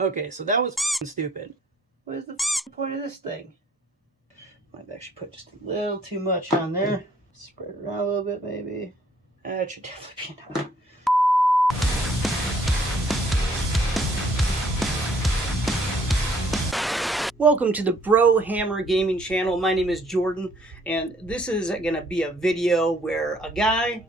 Okay, so that was stupid. What is the point of this thing? I've actually put just a little too much on there. Spread it around a little bit, maybe. That should definitely be enough. Welcome to the Bro Hammer Gaming channel. My name is Jordan, and this is going to be a video where a guy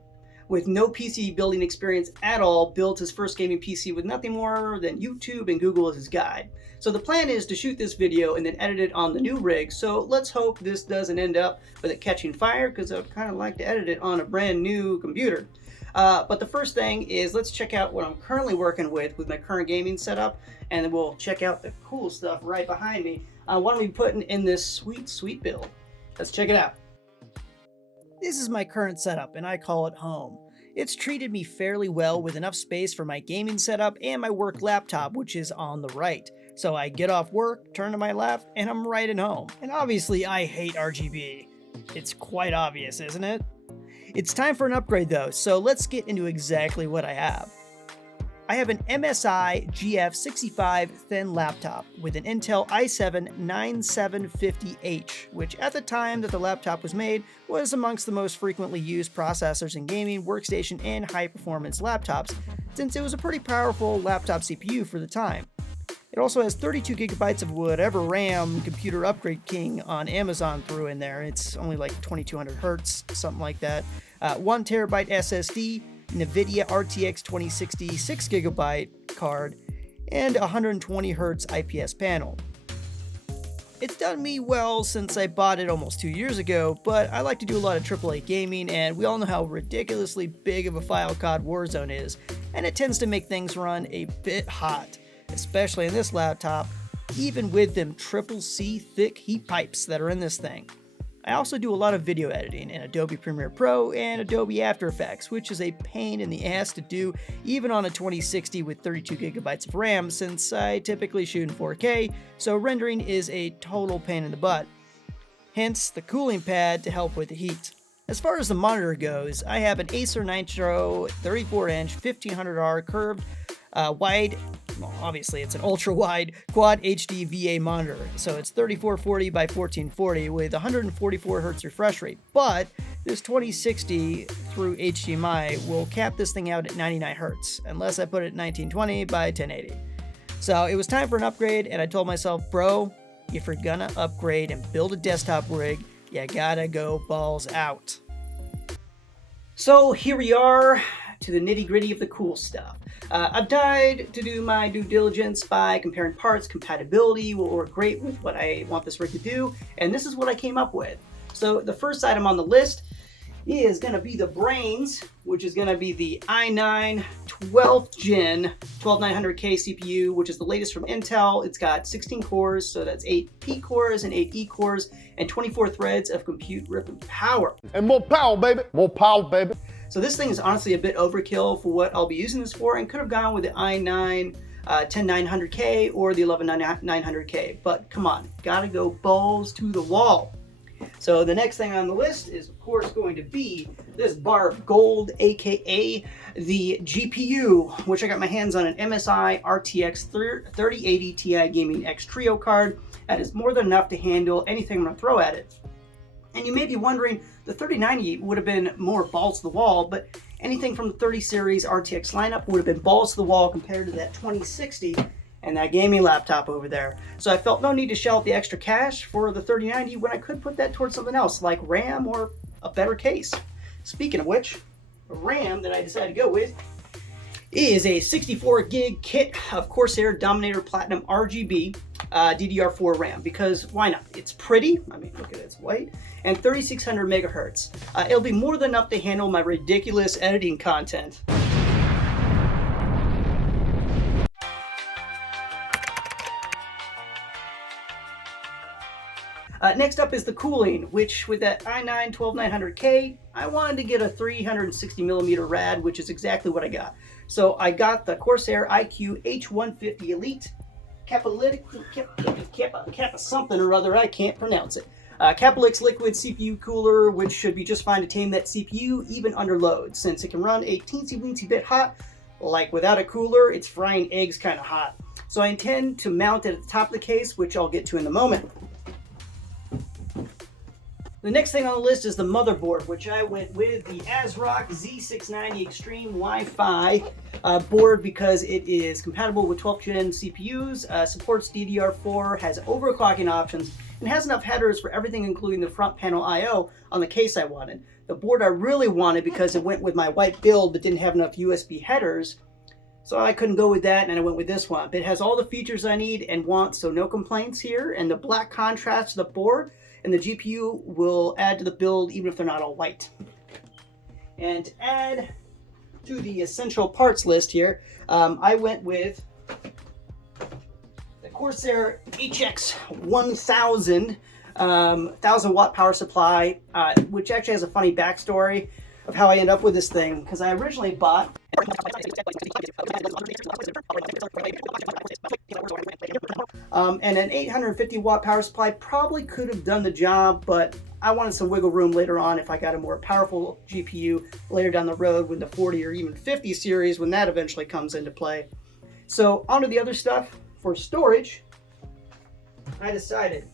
with no PC building experience at all built his first gaming PC with nothing more than YouTube and Google as his guide. So the plan is to shoot this video and then edit it on the new rig, so let's hope this doesn't end up with it catching fire, because I would kind of like to edit it on a brand new computer. But the first thing is, let's check out what I'm currently working with my current gaming setup, and then we'll check out the cool stuff right behind me. What I'm putting in this sweet build. Let's check it out. This is my current setup, and I call it home. It's treated me fairly well with enough space for my gaming setup and my work laptop, which is on the right. So I get off work, turn to my left, and I'm right at home. And obviously I hate RGB. It's quite obvious, isn't it? It's time for an upgrade though, so let's get into exactly what I have. I have an MSI GF65 thin laptop with an Intel i7-9750H, which at the time that the laptop was made was amongst the most frequently used processors in gaming, workstation, and high-performance laptops, since it was a pretty powerful laptop CPU for the time. It also has 32 gigabytes of whatever RAM Computer Upgrade King on Amazon threw in there. It's only like 2200 hertz, something like that. 1 terabyte SSD, NVIDIA RTX 2060 6GB card, and 120 Hz IPS panel. It's done me well since I bought it almost 2 years ago, but I like to do a lot of AAA gaming, and we all know how ridiculously big of a file COD Warzone is, and it tends to make things run a bit hot, especially in this laptop, even with them CCC thick heat pipes that are in this thing. I also do a lot of video editing in Adobe Premiere Pro and Adobe After Effects, which is a pain in the ass to do even on a 2060 with 32 gigabytes of RAM, since I typically shoot in 4K, so rendering is a total pain in the butt. Hence the cooling pad to help with the heat. As far as the monitor goes, I have an Acer Nitro 34-inch 1500R curved wide, well, obviously it's an ultra-wide quad HD VA monitor, so it's 3440 by 1440 with 144 Hz refresh rate, but this 2060 through HDMI will cap this thing out at 99 Hz, unless I put it at 1920 by 1080. So it was time for an upgrade, and I told myself, bro, if you're gonna upgrade and build a desktop rig, you gotta go balls out. So here we are, to the nitty-gritty of the cool stuff. I've tried to do my due diligence by comparing parts. Compatibility will work great with what I want this rig to do, and this is what I came up with. So the first item on the list is going to be the brains, which is going to be the i9 12th gen 12900K CPU, which is the latest from Intel. It's got 16 cores, so that's 8 P cores and 8 E cores, and 24 threads of compute ripping power. And more power, baby. More power, baby. So this thing is honestly a bit overkill for what I'll be using this for, and could have gone with the i9 10900K or the 11900K, but come on, gotta go balls to the wall. So the next thing on the list is of course going to be this bar of gold, aka the GPU, which I got my hands on an MSI RTX 3080 Ti Gaming X Trio card. That is more than enough to handle anything I'm gonna throw at it. And you may be wondering, the 3090 would have been more balls to the wall, but anything from the 30 series RTX lineup would have been balls to the wall compared to that 2060 and that gaming laptop over there. So I felt no need to shell out the extra cash for the 3090 when I could put that towards something else like RAM or a better case. Speaking of which, the RAM that I decided to go with is a 64 gig kit of Corsair Dominator Platinum RGB DDR4 RAM, because why not? It's pretty, I mean look at it, it's white, and 3600 megahertz. It'll be more than enough to handle my ridiculous editing content. Next up is the cooling, which with that i9 12900K, I wanted to get a 360mm rad, which is exactly what I got. So I got the Corsair iQ H150 Elite Kappa something or other, I can't pronounce it. Capelix liquid CPU cooler, which should be just fine to tame that CPU even under load, since it can run a teensy weensy bit hot. Like without a cooler, it's frying eggs kind of hot. So I intend to mount it at the top of the case, which I'll get to in a moment. The next thing on the list is the motherboard, which I went with the ASRock Z690 Extreme Wi-Fi board because it is compatible with 12th gen CPUs, supports DDR4, has overclocking options, and has enough headers for everything including the front panel I/O on the case I wanted. The board I really wanted because it went with my white build but didn't have enough USB headers, so I couldn't go with that and I went with this one. But it has all the features I need and want, so no complaints here, and the black contrast to the board and the GPU will add to the build even if they're not all white. And to add to the essential parts list here, I went with the CORSAIR HX 1000 1000 watt power supply, which actually has a funny backstory of how I end up with this thing, because I originally bought and an 850 watt power supply probably could have done the job, but I wanted some wiggle room later on if I got a more powerful GPU later down the road with the 40 or even 50 series when that eventually comes into play. So onto the other stuff. For storage, I decided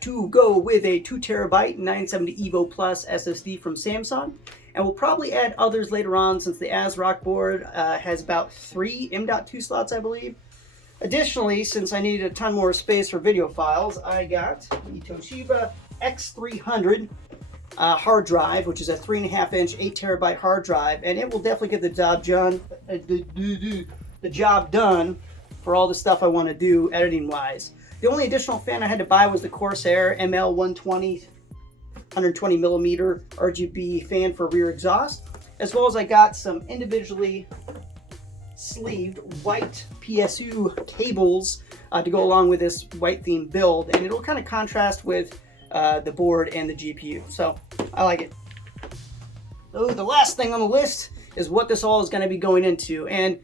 to go with a 2TB 970 EVO Plus SSD from Samsung, and we'll probably add others later on since the ASRock board has about 3 M.2 slots, I believe. Additionally, since I needed a ton more space for video files, I got the Toshiba X300 hard drive, which is a 3.5-inch 8TB hard drive, and it will definitely get the job done for all the stuff I want to do editing-wise. The only additional fan I had to buy was the CORSAIR ML120 120mm RGB fan for rear exhaust, as well as I got some individually sleeved white PSU cables to go along with this white theme build, and it'll kind of contrast with the board and the GPU, so I like it. So the last thing on the list is what this all is going to be going into, and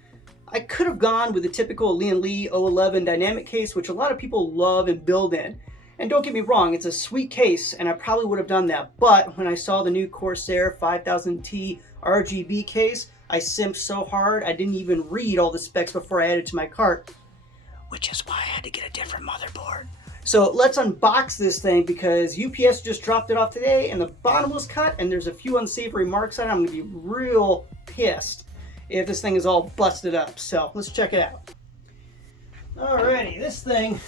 I could have gone with the typical Lian Li 011 dynamic case, which a lot of people love and build in. And don't get me wrong, it's a sweet case, and I probably would have done that. But when I saw the new CORSAIR 5000T RGB case, I simped so hard I didn't even read all the specs before I added to my cart, which is why I had to get a different motherboard. So let's unbox this thing because UPS just dropped it off today, and the bottom was cut, and there's a few unsavory marks on it. I'm going to be real pissed if this thing is all busted up. So let's check it out. Alrighty, this thing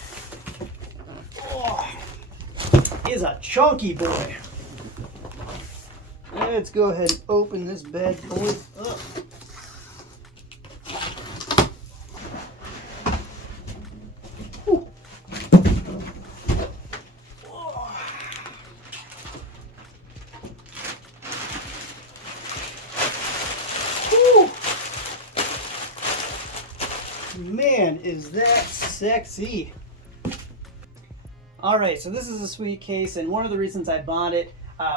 is a chunky boy. Let's go ahead and open this bad boy up. Whew. Whew. Man, is that sexy. Alright, so this is a sweet case, and one of the reasons I bought it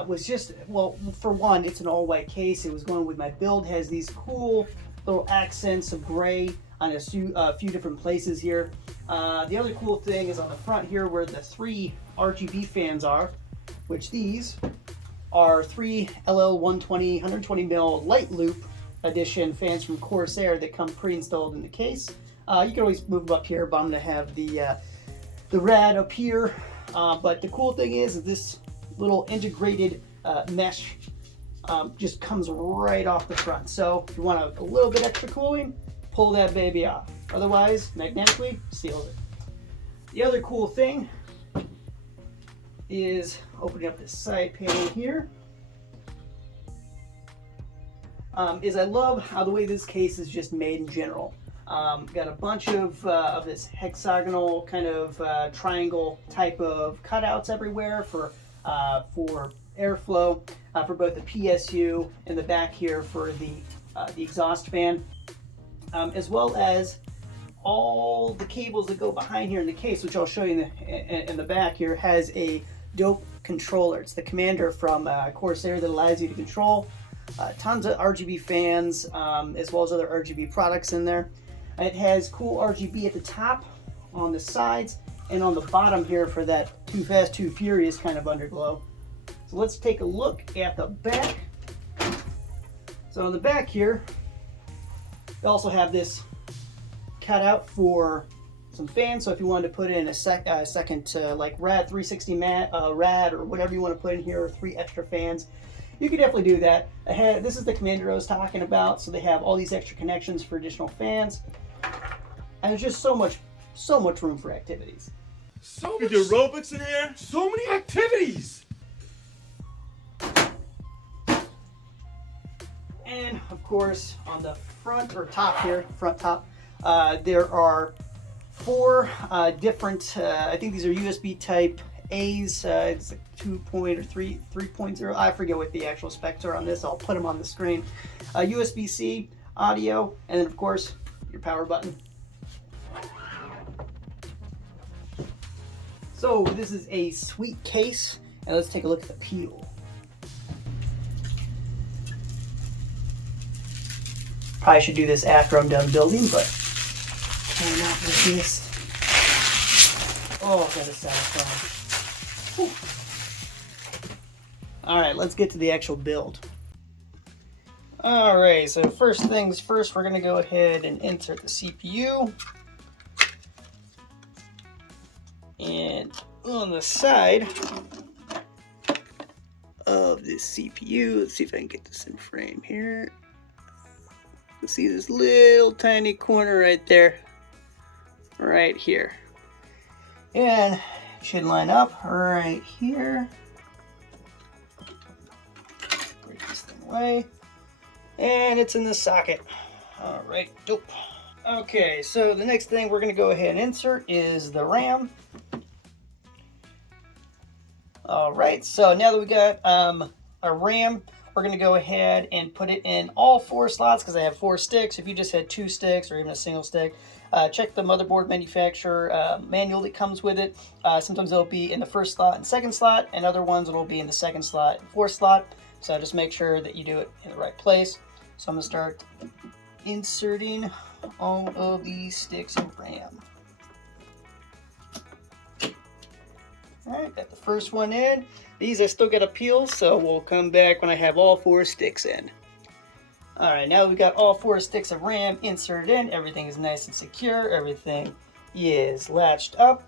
was just, well, for one, it's an all-white case. It was going with my build. It has these cool little accents of gray on a few different places here. The other cool thing is on the front here where the 3 RGB fans are, which these are 3 LL120 120mm light loop edition fans from CORSAIR that come pre-installed in the case. You can always move them up here, but I'm going to have the rad up here. But the cool thing is this little integrated mesh just comes right off the front. So if you want a little bit extra cooling, pull that baby off. Otherwise, magnetically seals it. The other cool thing is opening up this side panel here. Is I love how the way this case is just made in general. Got a bunch of this hexagonal kind of triangle type of cutouts everywhere for airflow, for both the PSU and the back here for the exhaust fan, as well as all the cables that go behind here in the case, which I'll show you in the back here, has a dope controller. It's the commander from CORSAIR that allows you to control tons of RGB fans, as well as other RGB products in there. It has cool RGB at the top, on the sides, and on the bottom here for that Too Fast, Too Furious kind of underglow. So let's take a look at the back. So on the back here, they also have this cutout for some fans. So if you wanted to put in a second like rad 360 rad or whatever you want to put in here, or 3 extra fans, you could definitely do that. This is the commander I was talking about. So they have all these extra connections for additional fans, and there's just so much room for activities. So much aerobics in here. So many activities. And of course, on the front or top here, front top, there are 4 different, I think these are USB type A's, it's like 2 or 3.0, I forget what the actual specs are on this, I'll put them on the screen. USB-C audio, and then of course, your power button. So this is a sweet case, and let's take a look at the peel. Probably should do this after I'm done building, but cannot resist. Oh, that is satisfying. Alright, let's get to the actual build. Alright, so first things first, we're going to go ahead and insert the CPU. And on the side of this CPU, let's see if I can get this in frame here. You'll see this little tiny corner right there, right here. And it should line up right here. Break this thing away. And it's in the socket. All right, dope. Okay, so the next thing we're gonna go ahead and insert is the RAM. All right, so now that we got our RAM, we're going to go ahead and put it in all 4 slots because I have 4 sticks. If you just had 2 sticks or even a single stick, check the motherboard manufacturer manual that comes with it. Sometimes it'll be in the first slot and second slot, and other ones it'll be in the second slot and fourth slot. So just make sure that you do it in the right place. So I'm going to start inserting all of these sticks of RAM. Alright, got the first one in. These I still got to peel, so we'll come back when I have all 4 sticks in. Alright, now we've got all 4 sticks of RAM inserted in. Everything is nice and secure. Everything is latched up.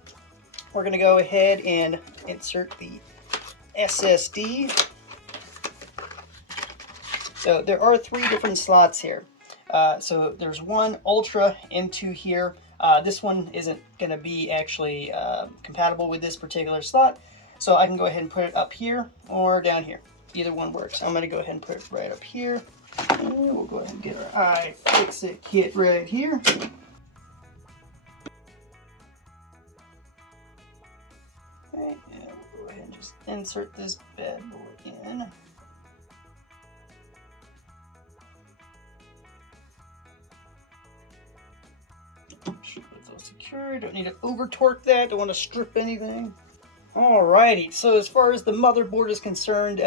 We're going to go ahead and insert the SSD. So there are 3 different slots here. So there's one Ultra into here. This one isn't going to be actually compatible with this particular slot, so I can go ahead and put it up here or down here. Either one works. I'm going to go ahead and put it right up here. And we'll go ahead and get our iFixit kit right here. Okay, and we'll go ahead and just insert this bad boy in. Secure. Don't need to over torque that. Don't want to strip anything. Alrighty, so as far as the motherboard is concerned,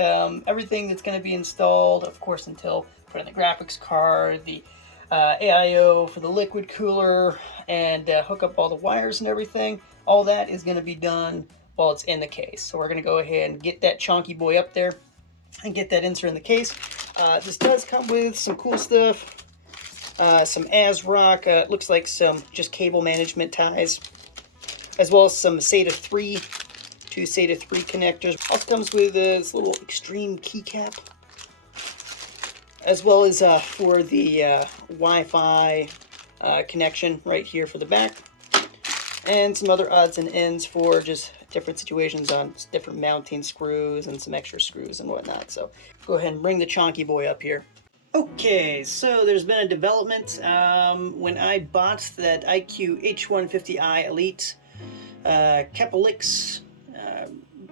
everything that's going to be installed, of course, until put in the graphics card, the AIO for the liquid cooler, and hook up all the wires and everything, all that is going to be done while it's in the case. So we're going to go ahead and get that chonky boy up there and get that insert in the case. This does come with some cool stuff. Some ASRock, it looks like some just cable management ties, as well as some SATA 3, 2 SATA 3 connectors. Also comes with this little extreme keycap, as well as for the Wi-Fi connection right here for the back, and some other odds and ends for just different situations on different mounting screws and some extra screws and whatnot. So go ahead and bring the chonky boy up here. Okay, so there's been a development. When I bought that IQ H150i Elite Kepelix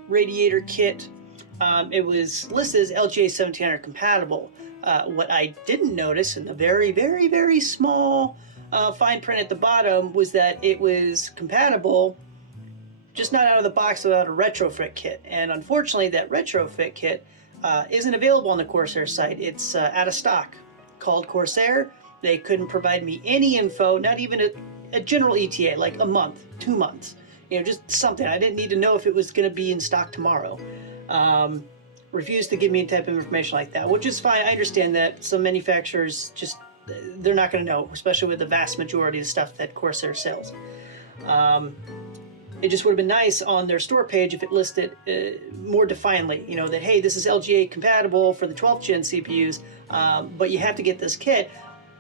radiator kit, it was listed as LGA 1700 compatible. What I didn't notice in the very, very, very small fine print at the bottom was that it was compatible, just not out of the box without a retrofit kit. And unfortunately, that retrofit kit isn't available on the Corsair site. It's out of stock. Called Corsair. They couldn't provide me any info, not even a general ETA, like a month, 2 months. You know, just something. I didn't need to know if it was going to be in stock tomorrow. Refused to give me any type of information like that, which is fine. I understand that some manufacturers just, they're not going to know, especially with the vast majority of stuff that Corsair sells. It just would have been nice on their store page if it listed more definedly, you know, that, hey, this is LGA compatible for the 12th gen CPUs, but you have to get this kit,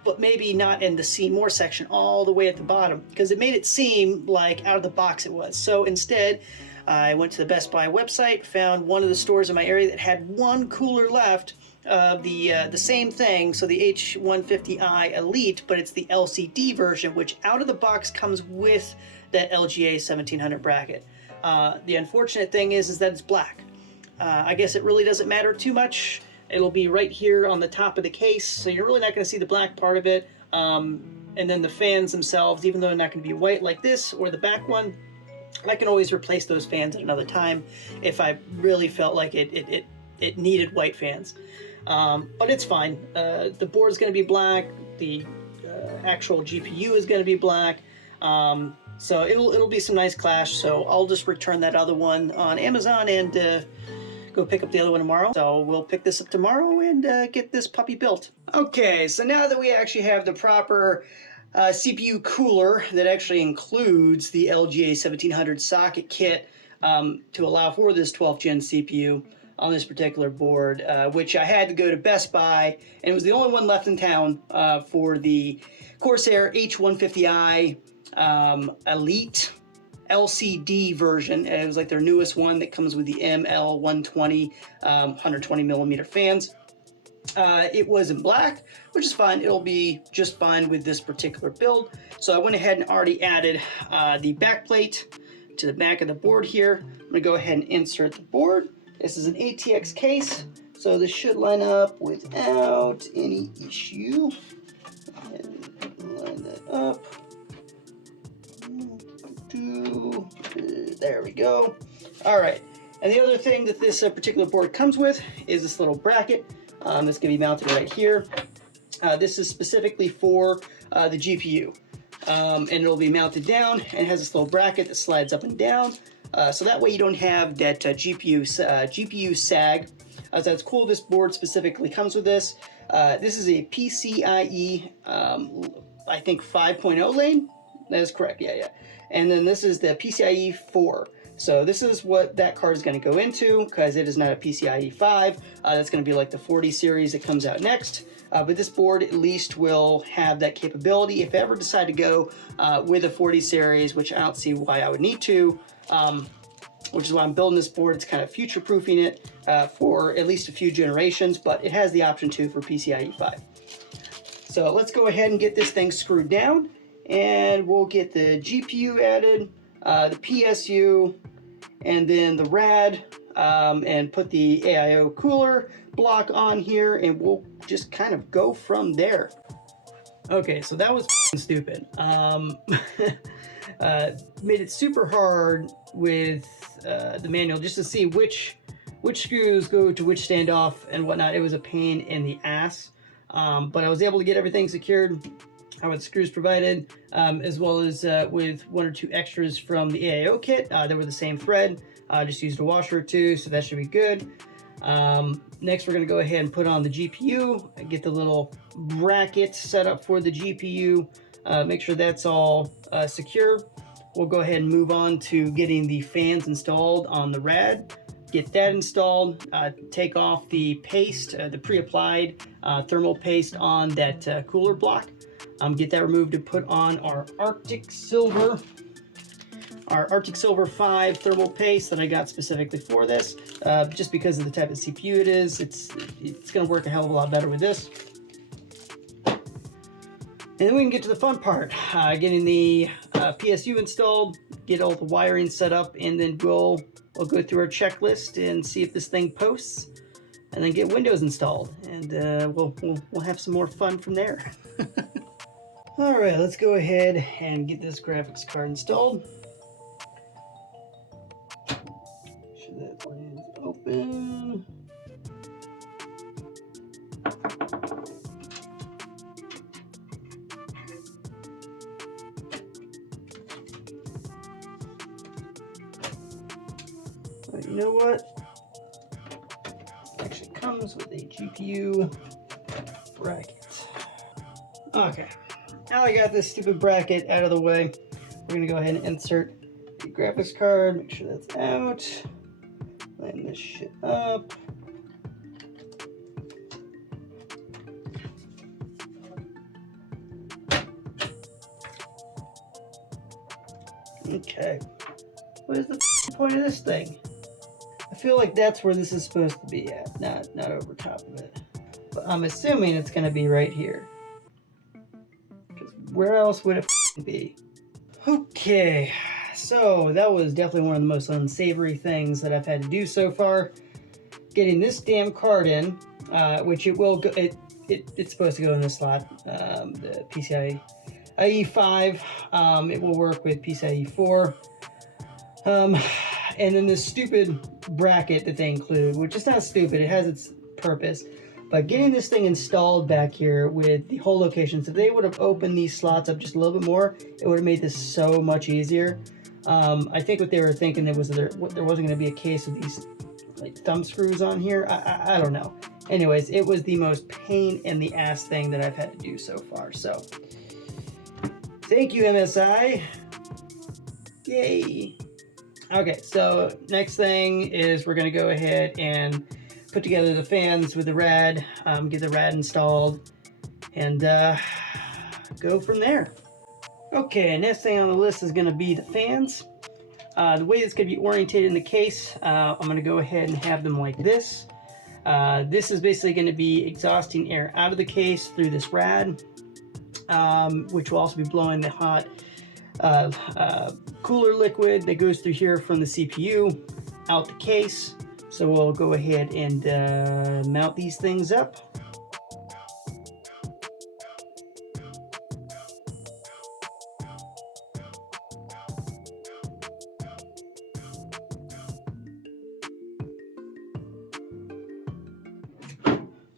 but maybe not in the See More section all the way at the bottom, because it made it seem like out of the box it was. So instead, I went to the Best Buy website, found one of the stores in my area that had one cooler left of the same thing, so the H150i Elite, but it's the LCD version, which out of the box comes with that LGA 1700 bracket. The unfortunate thing is that it's black. I guess it really doesn't matter too much. It'll be right here on the top of the case, so you're really not going to see the black part of it. And then the fans themselves, even though they're not going to be white like this or the back one, I can always replace those fans at another time if I really felt like it needed white fans. But it's fine. The board is going to be black. The actual GPU is going to be black. So it'll be some nice clash. So I'll just return that other one on Amazon and go pick up the other one tomorrow. So we'll pick this up tomorrow and get this puppy built. Okay, so now that we actually have the proper CPU cooler that actually includes the LGA 1700 socket kit to allow for this 12th gen CPU on this particular board, which I had to go to Best Buy, and it was the only one left in town for the Corsair H150i Elite LCD version. It was like their newest one that comes with the ML120 120 millimeter fans. It was in black, which is fine. It'll be just fine with this particular build. So I went ahead and already added the back plate to the back of the board here. I'm going to go ahead and insert the board. This is an ATX case, so this should line up without any issue. And line that up. There we go. All right. And the other thing that this particular board comes with is this little bracket that's going to be mounted right here. This is specifically for the GPU, and it'll be mounted down and has this little bracket that slides up and down. So that way you don't have that GPU sag. So that's cool. This board specifically comes with this. This is a PCIe, I think 5.0 lane. That is correct. Yeah. And then this is the PCIe 4. So this is what that card is going to go into, because it is not a PCIe 5. That's going to be like the 40 series that comes out next. But this board at least will have that capability. If I ever decide to go with a 40 series, which I don't see why I would need to, which is why I'm building this board. It's kind of future-proofing it for at least a few generations, but it has the option too for PCIe 5. So let's go ahead and get this thing screwed down, and we'll get the GPU added, the PSU, and then the RAD, and put the AIO cooler block on here, and we'll just kind of go from there. Okay, so that was stupid. Made it super hard with the manual just to see which screws go to which standoff and whatnot. It was a pain in the ass, but I was able to get everything secured with screws provided, as well as with one or two extras from the AIO kit. They were the same thread. Just used a washer or two, so that should be good. Next, we're going to go ahead and put on the GPU and get the little bracket set up for the GPU. Make sure that's all secure. We'll go ahead and move on to getting the fans installed on the RAD. Get that installed. Take off the paste, the pre-applied thermal paste on that cooler block. Get that removed to put on our Arctic Silver 5 thermal paste that I got specifically for this. Just because of the type of CPU it is, it's going to work a hell of a lot better with this. And then we can get to the fun part, getting the PSU installed, get all the wiring set up, and then we'll go through our checklist and see if this thing posts, and then get Windows installed, and we'll have some more fun from there. All right, let's go ahead and get this graphics card installed. Make sure that one is open. You know what? It actually comes with a GPU bracket. Okay, now I got this stupid bracket out of the way. we're gonna go ahead and insert the graphics card, make sure that's out, line this shit up. Okay, what is the point of this thing? I feel like that's where this is supposed to be at, not over top of it. But I'm assuming it's gonna be right here. Because where else would it be? Okay, so that was definitely one of the most unsavory things that I've had to do so far. Getting this damn card in, which it will go, it's supposed to go in this slot, the PCIe 5. It will work with PCIe 4. And then this stupid bracket that they include, which is not stupid, it has its purpose. But getting this thing installed back here with the hole locations, if they would have opened these slots up just a little bit more, it would have made this so much easier. I think what they were thinking there wasn't going to be a case of these like thumb screws on here. I don't know. Anyways, it was the most pain in the ass thing that I've had to do so far. So thank you, MSI. Yay. Okay, so next thing is we're going to go ahead and put together the fans with the rad, get the rad installed, and go from there. Okay, next thing on the list is going to be the fans. The way it's going to be orientated in the case, I'm going to go ahead and have them like this. This is basically going to be exhausting air out of the case through this rad, which will also be blowing the hot cooler liquid that goes through here from the CPU out the case. So we'll go ahead and mount these things up.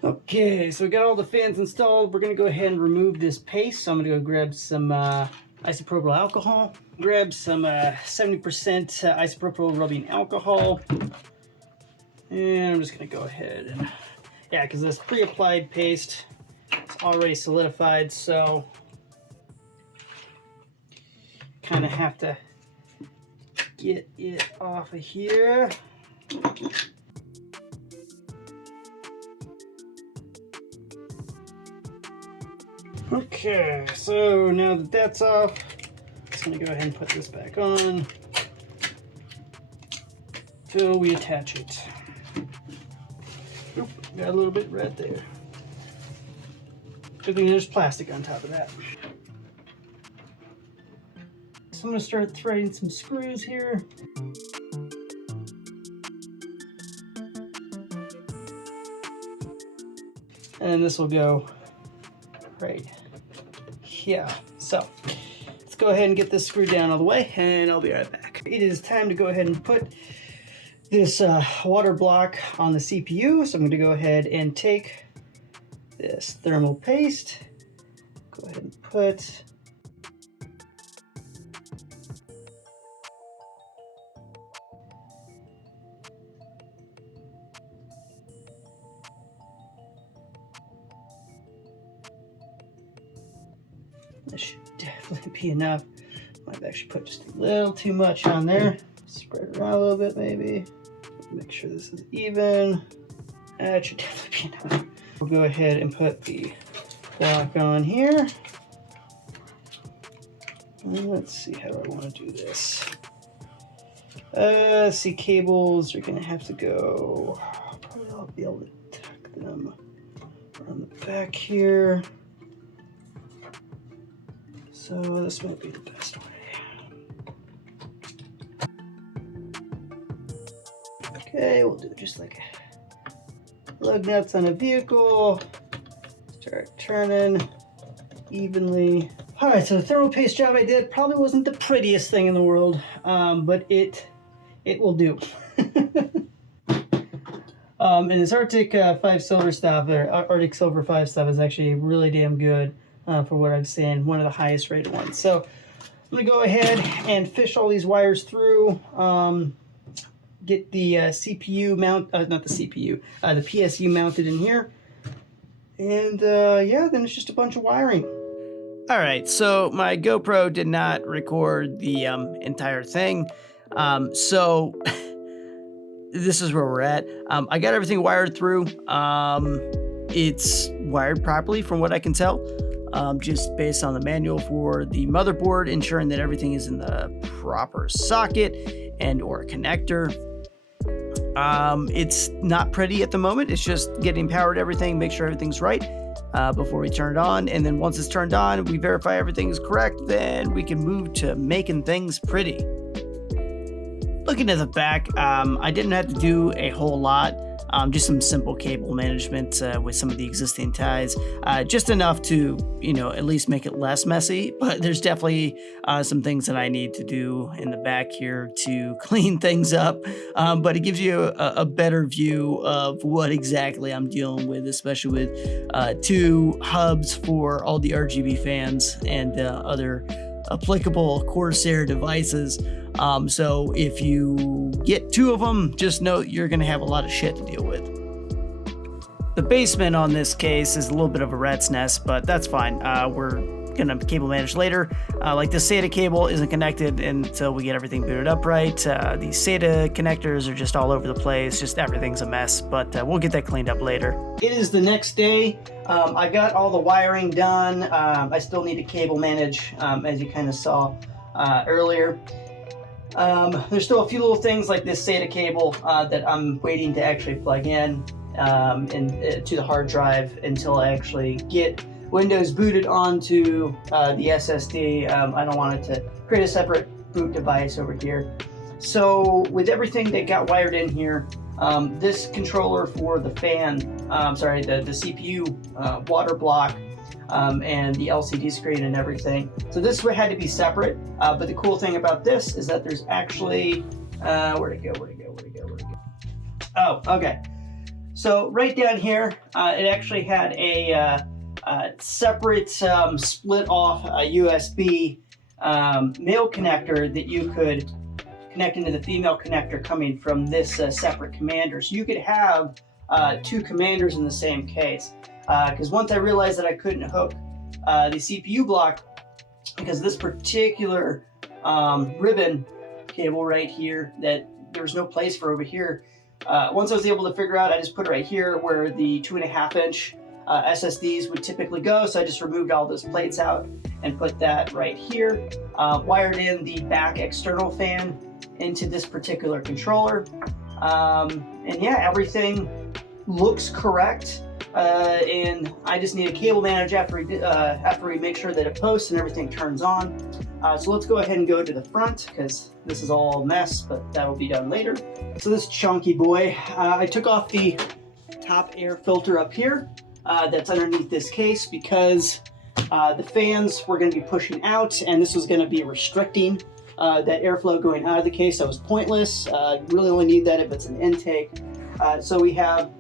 Okay, so we got all the fans installed. We're gonna go ahead and remove this paste. So I'm gonna go grab some isopropyl alcohol, grab some 70% isopropyl rubbing alcohol, and I'm just gonna go ahead and, yeah, because this pre-applied paste is already solidified, so kind of have to get it off of here. Okay, so now that that's off, I'm just going to go ahead and put this back on till we attach it. Oop, got a little bit red there. Good thing there's plastic on top of that. So I'm going to start threading some screws here. And this will go right here. So let's go ahead and get this screwed down all the way, and I'll be right back. It is time to go ahead and put this water block on the CPU. So I'm going to go ahead and take this thermal paste, go ahead and put this, should definitely be enough. Might have actually put just a little too much on there. Spread it around a little bit maybe. Make sure this is even. That should definitely be enough. We'll go ahead and put the block on here. And let's see, how do I want to do this? See, cables are going to have to go. Probably I'll be able to tuck them around the back here. So this might be the best way. Okay, we'll do just like lug nuts on a vehicle. Start turning evenly. All right, so the thermal paste job I did probably wasn't the prettiest thing in the world, but it will do. And this Arctic 5 Silver stuff, or Arctic Silver 5 stuff, is actually really damn good for what I've seen. One of the highest rated ones. So I'm gonna go ahead and fish all these wires through. Get the CPU mount, not the CPU, the PSU mounted in here. And yeah, then it's just a bunch of wiring. All right, so my GoPro did not record the entire thing. So this is where we're at. I got everything wired through. It's wired properly from what I can tell, just based on the manual for the motherboard, ensuring that everything is in the proper socket and or connector. It's not pretty at the moment. It's just getting powered everything, make sure everything's right before we turn it on. And then once it's turned on, we verify everything is correct, then we can move to making things pretty. Looking at the back, I didn't have to do a whole lot. Just some simple cable management with some of the existing ties, just enough to, at least make it less messy. But there's definitely some things that I need to do in the back here to clean things up. But it gives you a better view of what exactly I'm dealing with, especially with 2 hubs for all the RGB fans and other applicable CORSAIR devices. So if you get 2 of them, just know you're going to have a lot of shit to deal with. The basement on this case is a little bit of a rat's nest, but that's fine. We're going to cable manage later. Like the SATA cable isn't connected until we get everything booted up right. The SATA connectors are just all over the place. Just everything's a mess, but we'll get that cleaned up later. It is the next day. I got all the wiring done. I still need to cable manage, as you kind of saw earlier. There's still a few little things like this SATA cable that I'm waiting to actually plug in to the hard drive until I actually get Windows booted onto the SSD. I don't want it to create a separate boot device over here. So with everything that got wired in here, this controller for the fan, the CPU water block, and the LCD screen and everything. So this had to be separate, but the cool thing about this is that there's actually, where'd it go? Oh, okay. So right down here, it actually had a separate split off USB male connector that you could connect into the female connector coming from this separate commander. So you could have 2 commanders in the same case. Because once I realized that I couldn't hook the CPU block, because this particular ribbon cable right here, that there's no place for over here. Once I was able to figure out, I just put it right here where the 2.5-inch SSDs would typically go. So I just removed all those plates out and put that right here. Wired in the back external fan into this particular controller. And yeah, everything looks correct. And I just need a cable manage after we make sure that it posts and everything turns on. So let's go ahead and go to the front because this is all a mess, but that'll be done later. So this chunky boy, I took off the top air filter up here that's underneath this case because the fans were going to be pushing out and this was going to be restricting that airflow going out of the case. That was pointless. Really only need that if it's an intake. So we have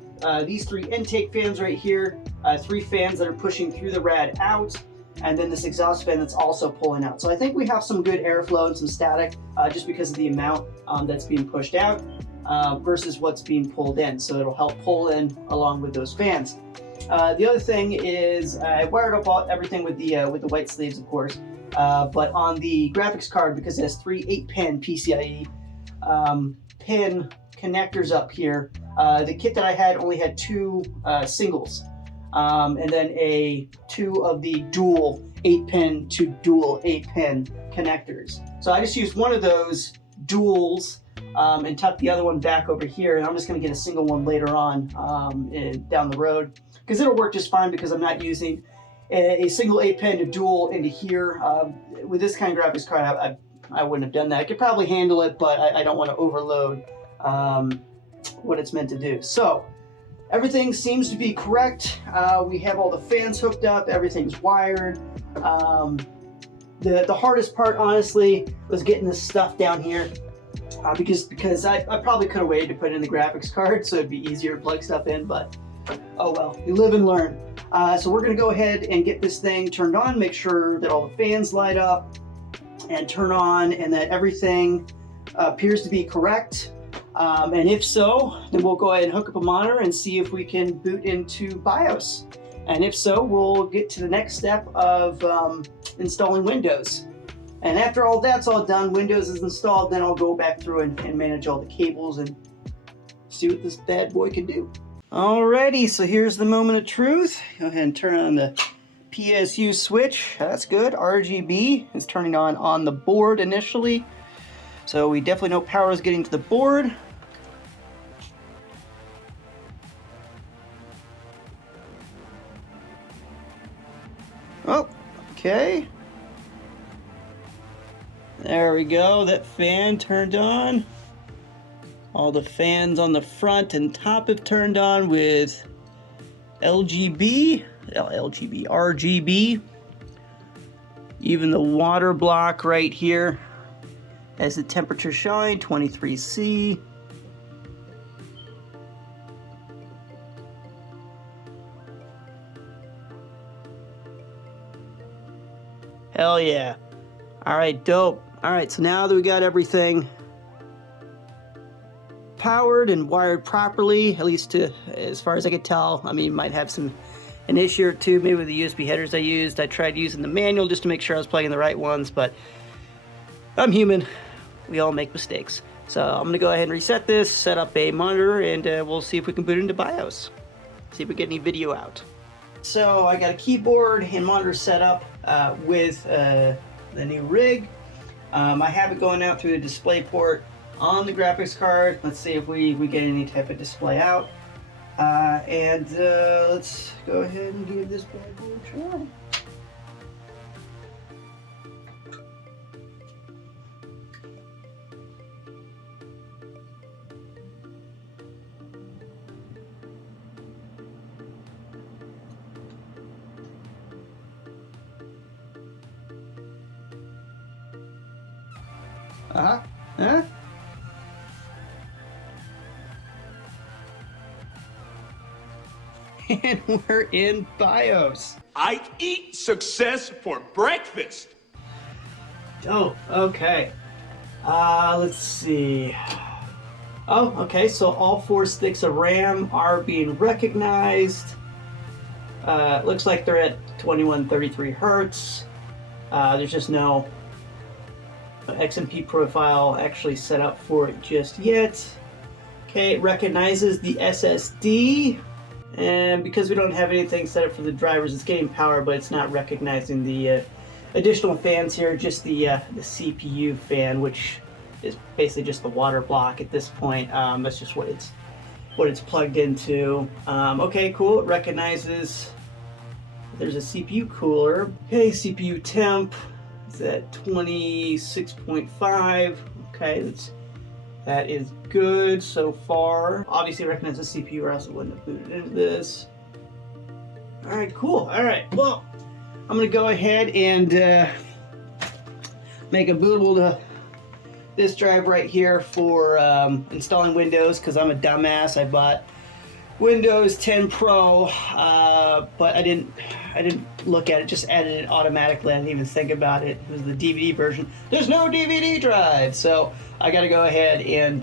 these 3 intake fans right here, 3 fans that are pushing through the rad out, and then this exhaust fan that's also pulling out. So I think we have some good airflow and some static just because of the amount that's being pushed out versus what's being pulled in. So it'll help pull in along with those fans. The other thing is I wired up everything with the white sleeves, of course, but on the graphics card, because it has 3 8-pin PCIe pin connectors up here. The kit that I had only had 2 singles, and then 2 of the dual 8-pin to dual 8-pin connectors. So I just used one of those duals and tucked the other one back over here, and I'm just going to get a single one later on down the road because it'll work just fine because I'm not using a single 8-pin to dual into here. With this kind of graphics card, I wouldn't have done that. I could probably handle it, but I don't want to overload what it's meant to do. So everything seems to be correct. We have all the fans hooked up, everything's wired. The hardest part, honestly, was getting this stuff down here because I probably could have waited to put it in the graphics card so it'd be easier to plug stuff in, but oh well, you live and learn. So we're gonna go ahead and get this thing turned on, make sure that all the fans light up and turn on and that everything appears to be correct. And if so, then we'll go ahead and hook up a monitor and see if we can boot into BIOS. And if so, we'll get to the next step of installing Windows. And after all that's all done, Windows is installed, then I'll go back through and manage all the cables and see what this bad boy can do. Alrighty, so here's the moment of truth. Go ahead and turn on the PSU switch. That's good. RGB is turning on the board initially. So we definitely know power is getting to the board. Oh, okay. There we go. That fan turned on. All the fans on the front and top have turned on with RGB. Even the water block right here has the temperature showing 23°C. Hell yeah. All right, dope. All right, so now that we got everything powered and wired properly, at least as far as I could tell. I mean, might have an issue or two maybe with the USB headers I used. I tried using the manual just to make sure I was plugging the right ones, but I'm human. We all make mistakes. So I'm gonna go ahead and reset this, set up a monitor, and we'll see if we can boot it into BIOS. See if we get any video out. So I got a keyboard and monitor set up with the new rig. I have it going out through the display port on the graphics card. Let's see if we get any type of display out. And let's go ahead and give this bad boy a try. Huh? And we're in BIOS. I eat success for breakfast. Oh, okay. Let's see. Oh, okay, so all 4 sticks of RAM are being recognized. Looks like they're at 2133 hertz. There's just no XMP profile actually set up for it just yet. Okay, it recognizes the SSD. And because we don't have anything set up for the drivers, it's getting power, but it's not recognizing the additional fans here, just the CPU fan, which is basically just the water block at this point. That's just what it's plugged into. Okay, cool. It recognizes there's a CPU cooler. Okay, CPU temp is at 26.5. Okay, that is good so far. Obviously, recognize the CPU, or else it wouldn't have booted into this. All right, cool. All right, well, I'm gonna go ahead and make a bootable to this drive right here for installing Windows, because I'm a dumbass. I bought Windows 10 Pro, but I didn't look at it. Just added it automatically. I didn't even think about it. It was the DVD version. There's no DVD drive, so I got to go ahead and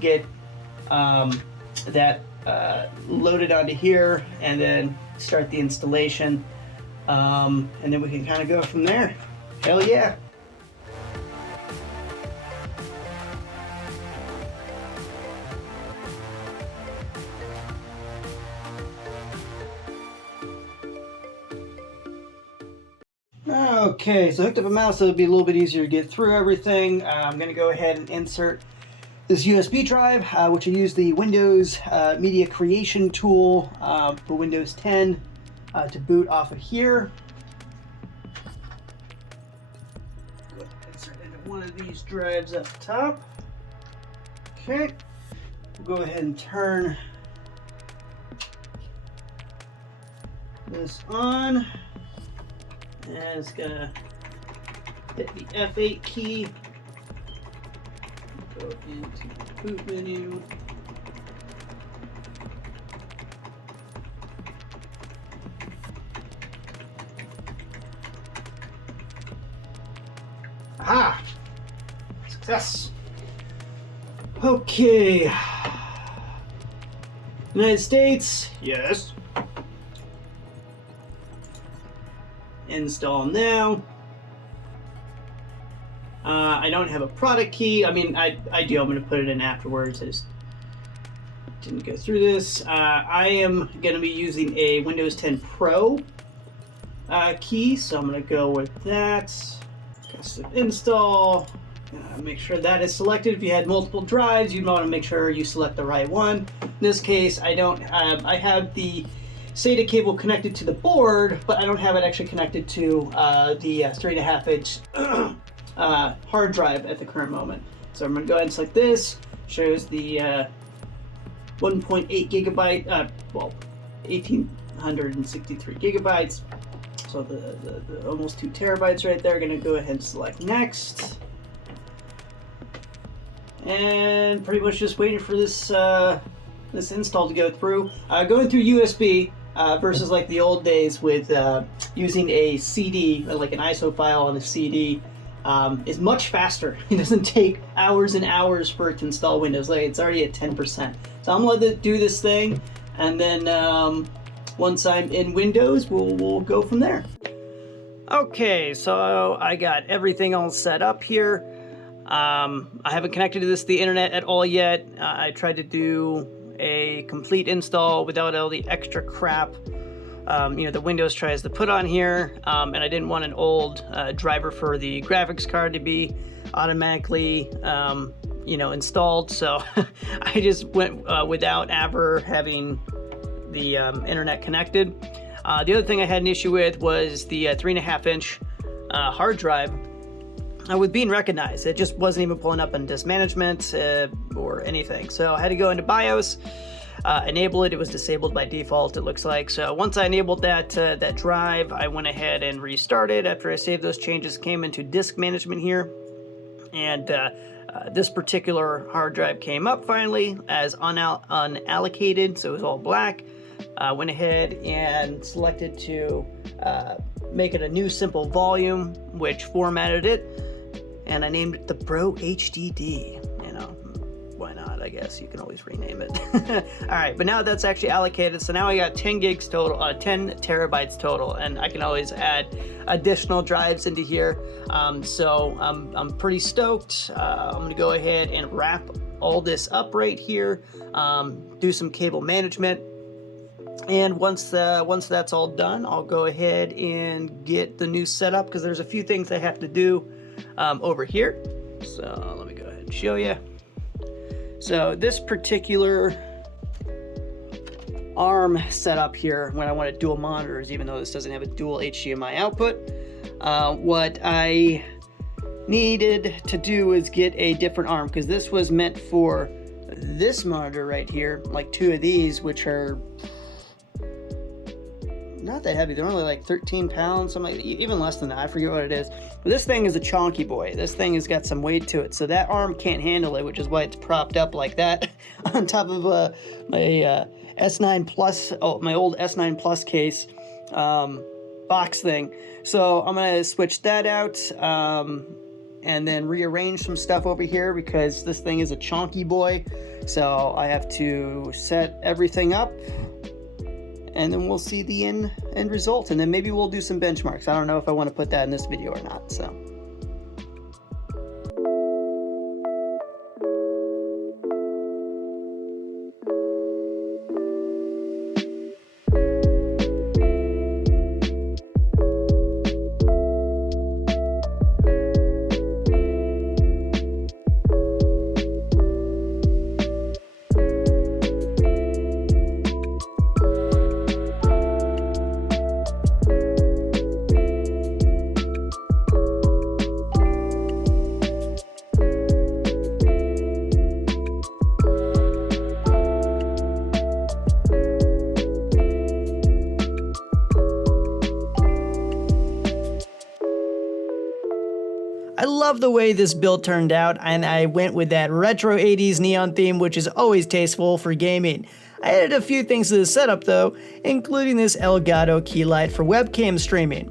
get that loaded onto here, and then start the installation, and then we can kind of go from there. Hell yeah. Okay, so hooked up a mouse, so it'll be a little bit easier to get through everything. I'm going to go ahead and insert this USB drive, which I use the Windows Media Creation tool for Windows 10 to boot off of here. Go ahead and insert into one of these drives up top. Okay, we'll go ahead and turn this on. And it's gonna hit the F8 key, go into the boot menu, aha, success. Okay, United States, yes. install now. I don't have a product key. I mean, I do. I'm going to put it in afterwards. I just didn't go through this. I am going to be using a Windows 10 Pro key, so I'm going to go with that. Custom install. Make sure that is selected. If you had multiple drives, you'd want to make sure you select the right one. In this case, I don't have. I have the SATA cable connected to the board, but I don't have it actually connected to the 3.5-inch hard drive at the current moment. So I'm going to go ahead and select this. Shows the 1.8 gigabyte, well, 1863 gigabytes. So the almost 2 terabytes right there. Going to go ahead and select next. And pretty much just waiting for this this install to go through. Going through USB versus like the old days with using a CD, like an ISO file on a CD, is much faster. It doesn't take hours and hours for it to install Windows. Like it's already at 10%. So I'm gonna let it do this thing, and then once I'm in Windows, we'll go from there. Okay, so I got everything all set up here. I haven't connected to the internet at all yet. I tried to do a complete install without all the extra crap the Windows tries to put on here, and I didn't want an old driver for the graphics card to be automatically installed, so I just went without ever having the internet connected. The other thing I had an issue with was the 3.5-inch hard drive with being recognized. It just wasn't even pulling up in disk management or anything. So I had to go into BIOS, enable it. It was disabled by default, it looks like. So once I enabled that drive, I went ahead and restarted. After I saved those changes, came into disk management here, and this particular hard drive came up finally as unallocated, so it was all black. Went ahead and selected to make it a new simple volume, which formatted it, and I named it the Pro HDD. Why not? I guess you can always rename it. All right, but now that's actually allocated, so now I got 10 gigs total, 10 terabytes total, and I can always add additional drives into here. So I'm pretty stoked. I'm gonna go ahead and wrap all this up right here, do some cable management. And once that's all done, I'll go ahead and get the new setup, because there's a few things I have to do over here. So let me go ahead and show you. So this particular ARM setup here, when I wanted dual monitors, even though this doesn't have a dual HDMI output, what I needed to do is get a different ARM, because this was meant for this monitor right here, like 2 of these, which are not that heavy. They're only like 13 pounds, something like, even less than that. I forget what it is. But this thing is a chonky boy. This thing has got some weight to it, so that arm can't handle it, which is why it's propped up like that on top of my S9 Plus, my old S9 Plus case box thing. So I'm gonna switch that out and then rearrange some stuff over here, because this thing is a chonky boy. So I have to set everything up, and then we'll see the end result, and then maybe we'll do some benchmarks. I don't know if I want to put that in this video or not, so. I love the way this build turned out, and I went with that retro 80s neon theme, which is always tasteful for gaming. I added a few things to the setup though, including this Elgato key light for webcam streaming.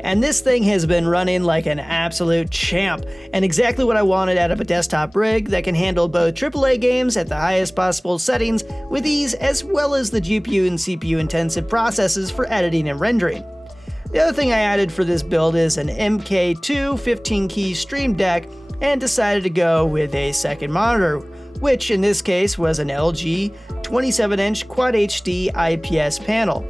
And this thing has been running like an absolute champ, and exactly what I wanted out of a desktop rig that can handle both AAA games at the highest possible settings with ease, as well as the GPU and CPU intensive processes for editing and rendering. The other thing I added for this build is an MK2 15-key Stream Deck and decided to go with a second monitor, which in this case was an LG 27-inch Quad HD IPS panel,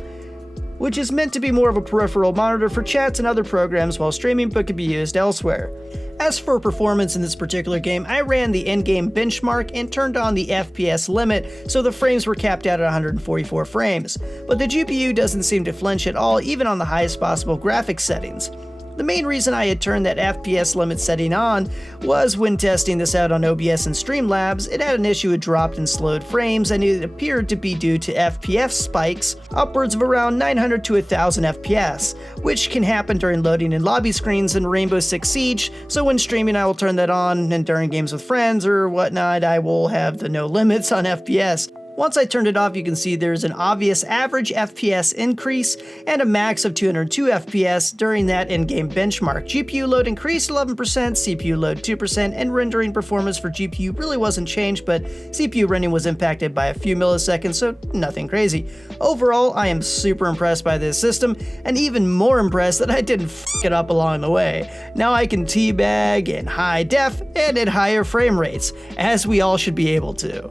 which is meant to be more of a peripheral monitor for chats and other programs while streaming but could be used elsewhere. As for performance in this particular game, I ran the in-game benchmark and turned on the FPS limit, so the frames were capped out at 144 frames, but the GPU doesn't seem to flinch at all even on the highest possible graphics settings. The main reason I had turned that FPS limit setting on was when testing this out on OBS and Streamlabs, it had an issue with dropped and slowed frames, and it appeared to be due to FPS spikes upwards of around 900 to 1000 FPS, which can happen during loading in lobby screens in Rainbow Six Siege, so when streaming I will turn that on, and during games with friends or whatnot I will have the no limits on FPS. Once I turned it off, you can see there's an obvious average FPS increase and a max of 202 FPS during that in-game benchmark. GPU load increased 11%, CPU load 2%, and rendering performance for GPU really wasn't changed, but CPU rendering was impacted by a few milliseconds, so nothing crazy. Overall, I am super impressed by this system, and even more impressed that I didn't f it up along the way. Now I can teabag in high def and at higher frame rates, as we all should be able to.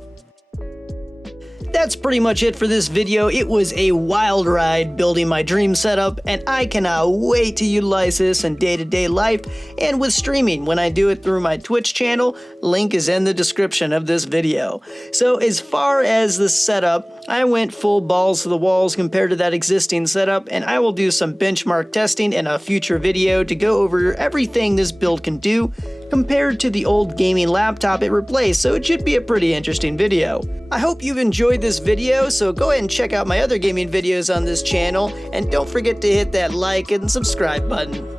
That's pretty much it for this video. It was a wild ride building my dream setup, and I cannot wait to utilize this in day-to-day life and with streaming when I do it through my Twitch channel. Link is in the description of this video. So as far as the setup, I went full balls to the walls compared to that existing setup, and I will do some benchmark testing in a future video to go over everything this build can do compared to the old gaming laptop it replaced, so it should be a pretty interesting video. I hope you've enjoyed this video, so go ahead and check out my other gaming videos on this channel, and don't forget to hit that like and subscribe button.